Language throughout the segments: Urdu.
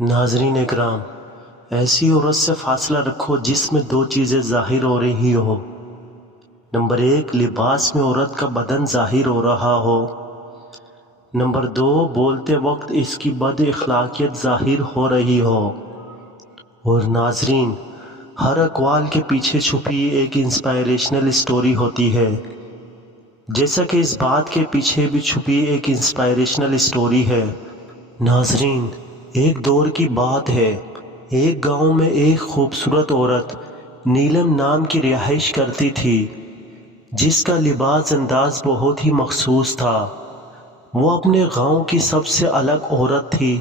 ناظرین اکرام، ایسی عورت سے فاصلہ رکھو جس میں دو چیزیں ظاہر ہو رہی ہو۔ نمبر 1، لباس میں عورت کا بدن ظاہر ہو رہا ہو۔ نمبر 2، بولتے وقت اس کی بد اخلاقیت ظاہر ہو رہی ہو۔ اور ناظرین، ہر اقوال کے پیچھے چھپی ایک انسپائریشنل سٹوری ہوتی ہے، جیسا کہ اس بات کے پیچھے بھی چھپی ایک انسپائریشنل سٹوری ہے۔ ناظرین، ایک دور کی بات ہے، ایک گاؤں میں ایک خوبصورت عورت نیلم نام کی رہائش کرتی تھی، جس کا لباس انداز بہت ہی مخصوص تھا۔ وہ اپنے گاؤں کی سب سے الگ عورت تھی۔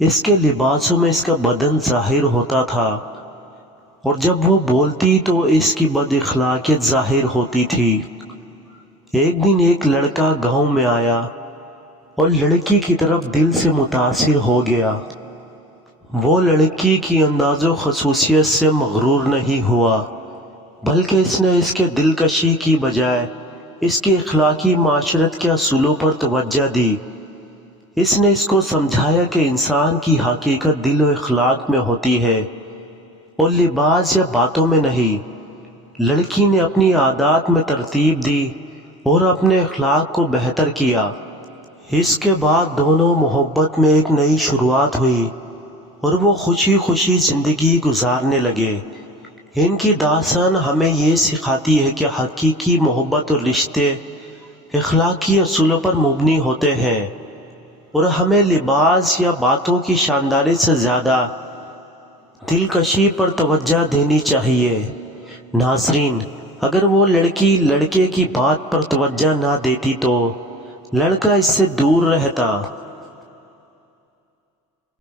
اس کے لباسوں میں اس کا بدن ظاہر ہوتا تھا، اور جب وہ بولتی تو اس کی بد اخلاقیت ظاہر ہوتی تھی۔ ایک دن ایک لڑکا گاؤں میں آیا اور لڑکی کی طرف دل سے متاثر ہو گیا۔ وہ لڑکی کی انداز و خصوصیت سے مغرور نہیں ہوا، بلکہ اس نے اس کے دلکشی کی بجائے اس کے اخلاقی معاشرت کے اصولوں پر توجہ دی۔ اس نے اس کو سمجھایا کہ انسان کی حقیقت دل و اخلاق میں ہوتی ہے اور لباس یا باتوں میں نہیں۔ لڑکی نے اپنی عادات میں ترتیب دی اور اپنے اخلاق کو بہتر کیا۔ اس کے بعد دونوں محبت میں ایک نئی شروعات ہوئی اور وہ خوشی خوشی زندگی گزارنے لگے۔ ان کی داستان ہمیں یہ سکھاتی ہے کہ حقیقی محبت اور رشتے اخلاقی اصولوں پر مبنی ہوتے ہیں، اور ہمیں لباس یا باتوں کی شانداری سے زیادہ دلکشی پر توجہ دینی چاہیے۔ ناظرین، اگر وہ لڑکی لڑکے کی بات پر توجہ نہ دیتی تو لڑکا اس سے دور رہتا